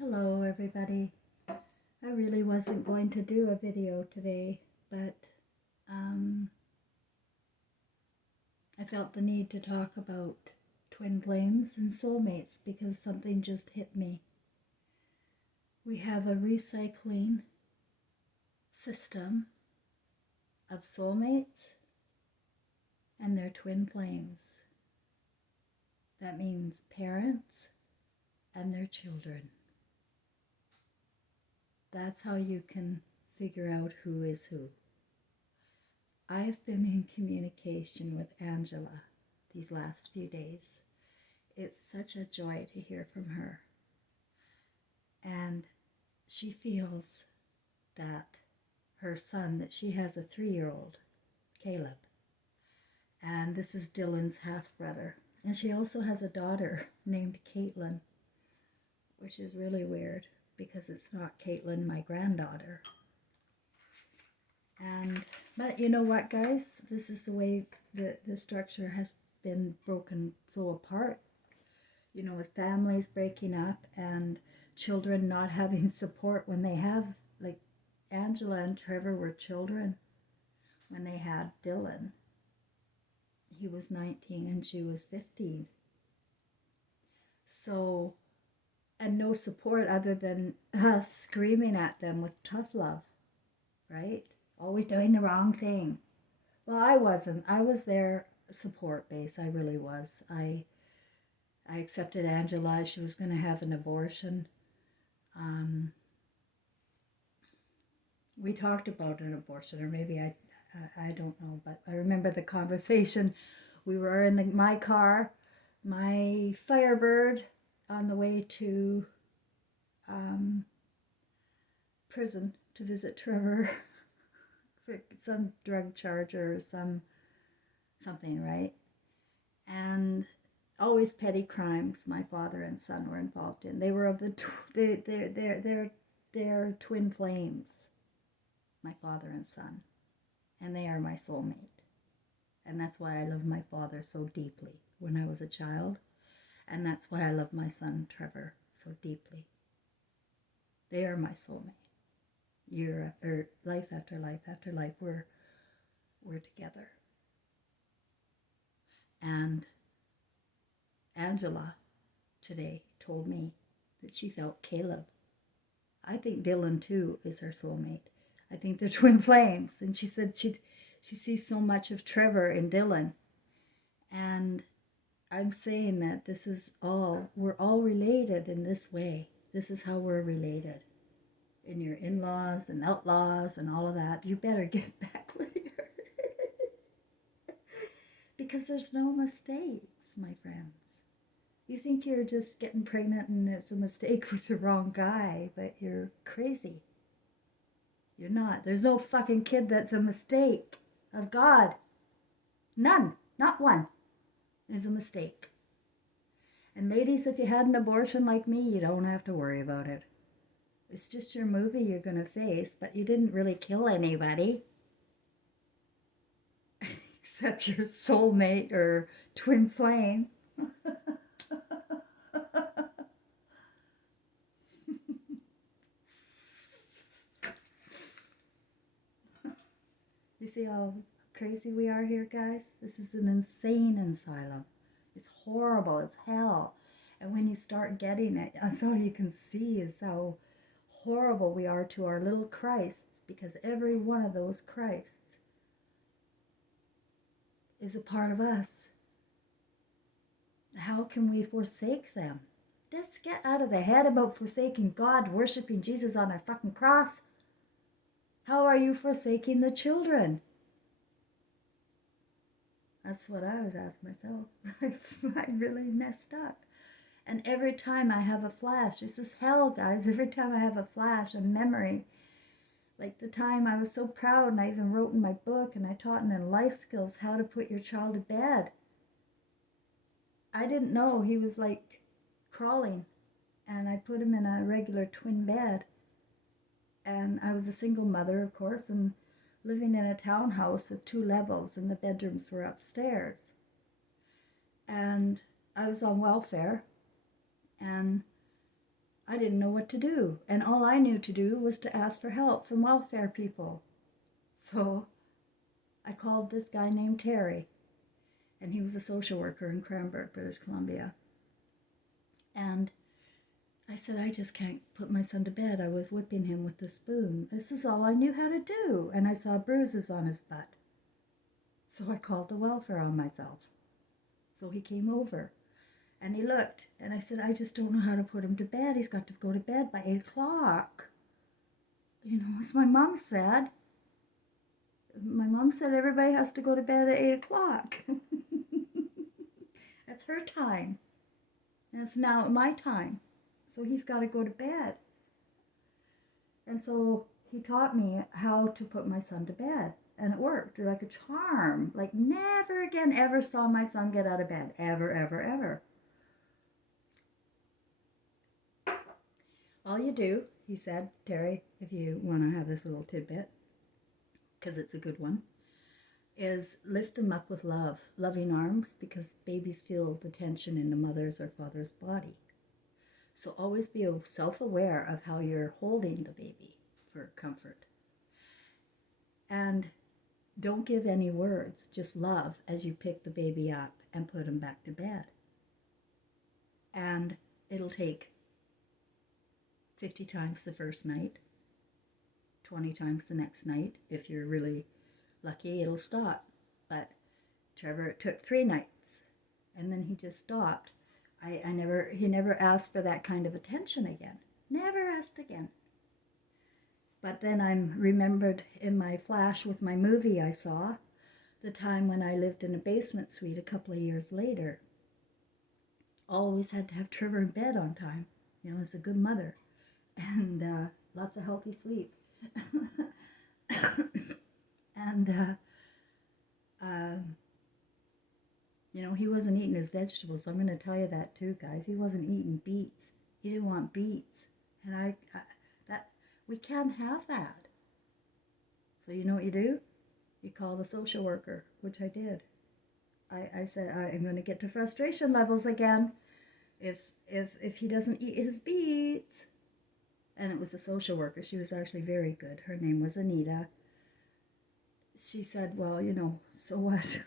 Hello everybody. I really wasn't going to do a video today, but I felt the need to talk about twin flames and soulmates because something just hit me. We have a recycling system of soulmates and their twin flames. That means parents and their children. That's how you can figure out who is who. I've been in communication with Angela these last few days. It's such a joy to hear from her. And she feels that her son, that she has a 3-year-old, Caleb, and this is Dylan's half-brother. And she also has a daughter named Caitlin, which is really weird because it's not Caitlin, my granddaughter. But you know what, guys? This is the way the structure has been broken so apart. You know, with families breaking up and children not having support when they have, like Angela and Trevor were children when they had Dylan. He was 19 and she was 15. So, and no support other than us screaming at them with tough love, right? Always doing the wrong thing. Well, I wasn't. I was their support base. I really was. I accepted Angela. She was going to have an abortion. We talked about an abortion, or maybe I don't know, but I remember the conversation. We were in my car, my Firebird, on the way to prison to visit Trevor. Some drug charge or something, right? And always petty crimes my father and son were involved in. They were of they're twin flames, my father and son, and they are my soulmate. And that's why I love my father so deeply when I was a child, and that's why I love my son Trevor so deeply. They are my soulmate. Year or life after life after life, we're together. And Angela today told me that she felt Caleb. I think Dylan too is her soulmate. I think they're twin flames. And she said she sees so much of Trevor in Dylan. And I'm saying that we're all related in this way. This is how we're related. In your in-laws and outlaws and all of that, you better get back later. Because there's no mistakes, my friends. You think you're just getting pregnant and it's a mistake with the wrong guy, but you're crazy. You're not. There's no fucking kid that's a mistake of God. None. Not one is a mistake. And ladies, if you had an abortion like me, you don't have to worry about it. It's just your movie you're going to face, but you didn't really kill anybody. Except your soulmate or twin flame. You see how crazy we are here, guys? This is an insane asylum. It's horrible. It's hell. And when you start getting it, that's all you can see is how horrible we are to our little Christs, because every one of those Christs is a part of us. How can we forsake them? Let's get out of the head about forsaking God, worshiping Jesus on a fucking cross. How are you forsaking the children? That's what I would ask myself. I really messed up. And every time I have a flash, this is hell, guys. Every time I have a flash, a memory, like the time I was so proud and I even wrote in my book and I taught in life skills how to put your child to bed. I didn't know he was like crawling, and I put him in a regular twin bed. And I was a single mother, of course, and living in a townhouse with 2 levels, and the bedrooms were upstairs. And I was on welfare, and I didn't know what to do. And all I knew to do was to ask for help from welfare people. So I called this guy named Terry, and he was a social worker in Cranbrook, British Columbia. And I said, I just can't put my son to bed. I was whipping him with the spoon. This is all I knew how to do. And I saw bruises on his butt. So I called the welfare on myself. So he came over and he looked, and I said, I just don't know how to put him to bed. He's got to go to bed by 8 o'clock. You know, as my mom said. My mom said everybody has to go to bed at 8 o'clock. That's her time. And it's now my time. So he's got to go to bed. And so he taught me how to put my son to bed. And it worked like a charm. Like never again ever saw my son get out of bed. Ever, ever, ever. All you do, he said, Terry, if you want to have this little tidbit, because it's a good one, is lift them up with love, loving arms, because babies feel the tension in the mother's or father's body. So always be self-aware of how you're holding the baby for comfort. And don't give any words, just love as you pick the baby up and put him back to bed. And it'll take 50 times the first night, 20 times the next night. If you're really lucky, it'll stop. But Trevor, it took 3 nights, and then he just stopped. He never asked for that kind of attention again. Never asked again. But then I'm remembered in my flash with my movie I saw, the time when I lived in a basement suite a couple of years later. Always had to have Trevor in bed on time, you know, as a good mother. And lots of healthy sleep. And, you know, he wasn't eating his vegetables. So I'm going to tell you that too, guys. He wasn't eating beets. He didn't want beets. And we can't have that. So you know what you do? You call the social worker, which I did. I said, I'm going to get to frustration levels again if he doesn't eat his beets. And it was the social worker. She was actually very good. Her name was Anita. She said, well, you know, so what?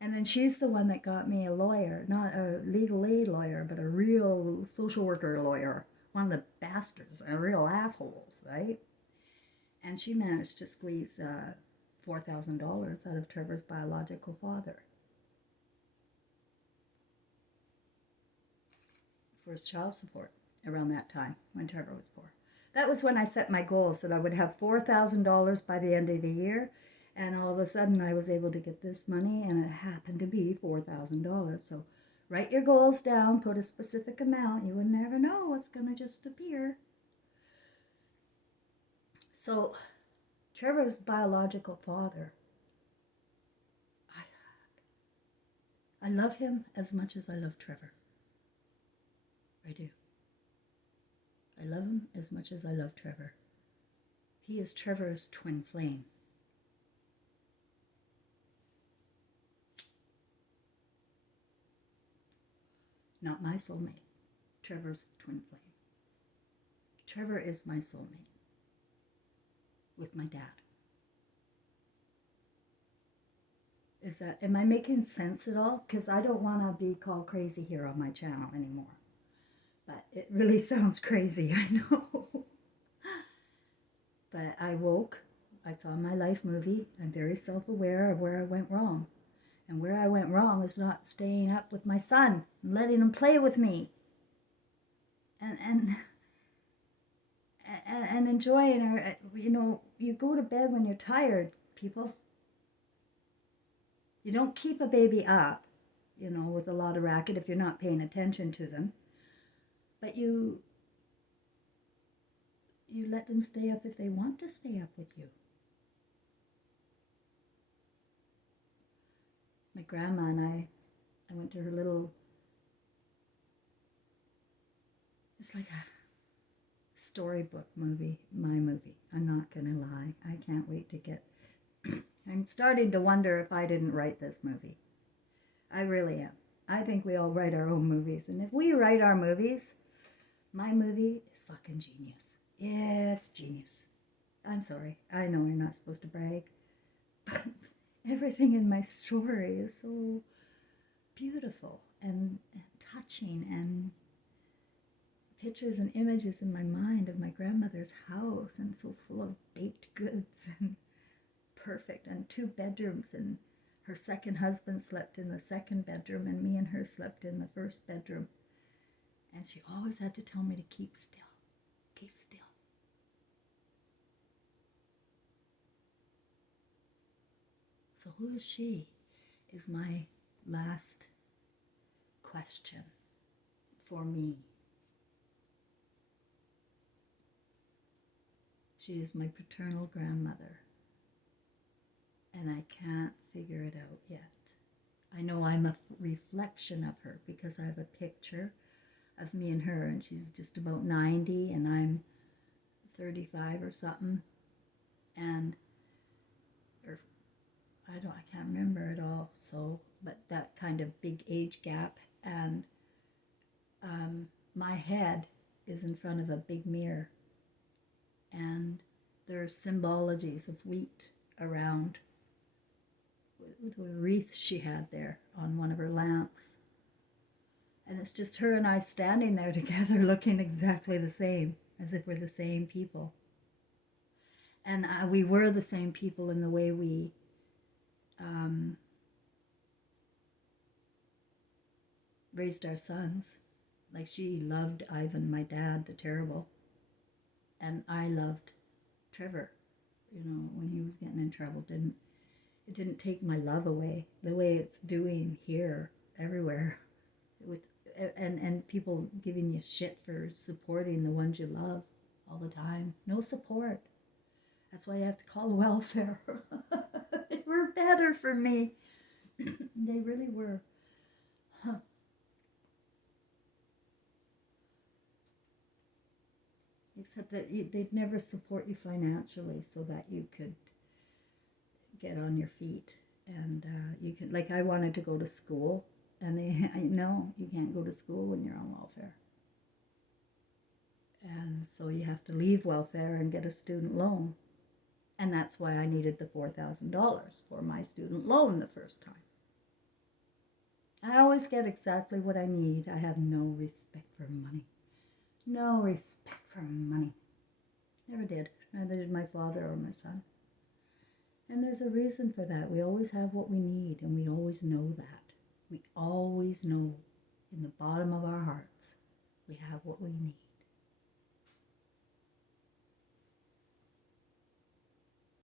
And then she's the one that got me a lawyer, not a legal aid lawyer, but a real social worker lawyer. One of the bastards, a real assholes, right? And she managed to squeeze $4,000 out of Trevor's biological father for his child support around that time when Trevor was 4. That was when I set my goals that I would have $4,000 by the end of the year. And all of a sudden I was able to get this money, and it happened to be $4,000. So write your goals down, put a specific amount. You would never know what's going to just appear. So Trevor's biological father, I love him as much as I love Trevor. I do. I love him as much as I love Trevor. He is Trevor's twin flame. Not my soulmate. Trevor's twin flame. Trevor is my soulmate with my dad. Am I making sense at all? Because I don't want to be called crazy here on my channel anymore. But it really sounds crazy, I know. But I woke, I saw my life movie. I'm very self-aware of where I went wrong. And where I went wrong is not staying up with my son and letting him play with me. And enjoying her. You know, you go to bed when you're tired, people. You don't keep a baby up, you know, with a lot of racket if you're not paying attention to them. But you let them stay up if they want to stay up with you. My grandma and I went to her little, it's like a storybook movie, my movie. I'm not going to lie. I can't wait to get, I'm starting to wonder if I didn't write this movie. I really am. I think we all write our own movies. And if we write our movies, my movie is fucking genius. It's genius. I'm sorry. I know you're not supposed to brag. But everything in my story is so beautiful and touching, and pictures and images in my mind of my grandmother's house, and so full of baked goods and perfect, and 2 bedrooms, and her second husband slept in the second bedroom and me and her slept in the first bedroom. And she always had to tell me to keep still, keep still. So who is she is my last question for me. She is my paternal grandmother, and I can't figure it out yet. I know I'm a reflection of her because I have a picture of me and her, and she's just about 90 and I'm 35 or something, and or I can't remember at all. So, but that kind of big age gap, and my head is in front of a big mirror, and there are symbologies of wheat around with a wreath she had there on one of her lamps. And it's just her and I standing there together looking exactly the same, as if we're the same people. And we were the same people in the way we raised our sons. Like, she loved Ivan, my dad, the terrible, and I loved Trevor, when he was getting in trouble. It didn't take my love away the way it's doing here, everywhere, with and people giving you shit for supporting the ones you love all the time. No support. That's why you have to call the welfare. They were better for me. They really were. Huh. Except that they'd never support you financially so that you could get on your feet. And you can, like, I wanted to go to school, and no, you can't go to school when you're on welfare. And so you have to leave welfare and get a student loan. And that's why I needed the $4,000 for my student loan the first time. I always get exactly what I need. I have no respect for money. No respect for money. Never did. Neither did my father or my son. And there's a reason for that. We always have what we need, and we always know that. We always know in the bottom of our hearts we have what we need.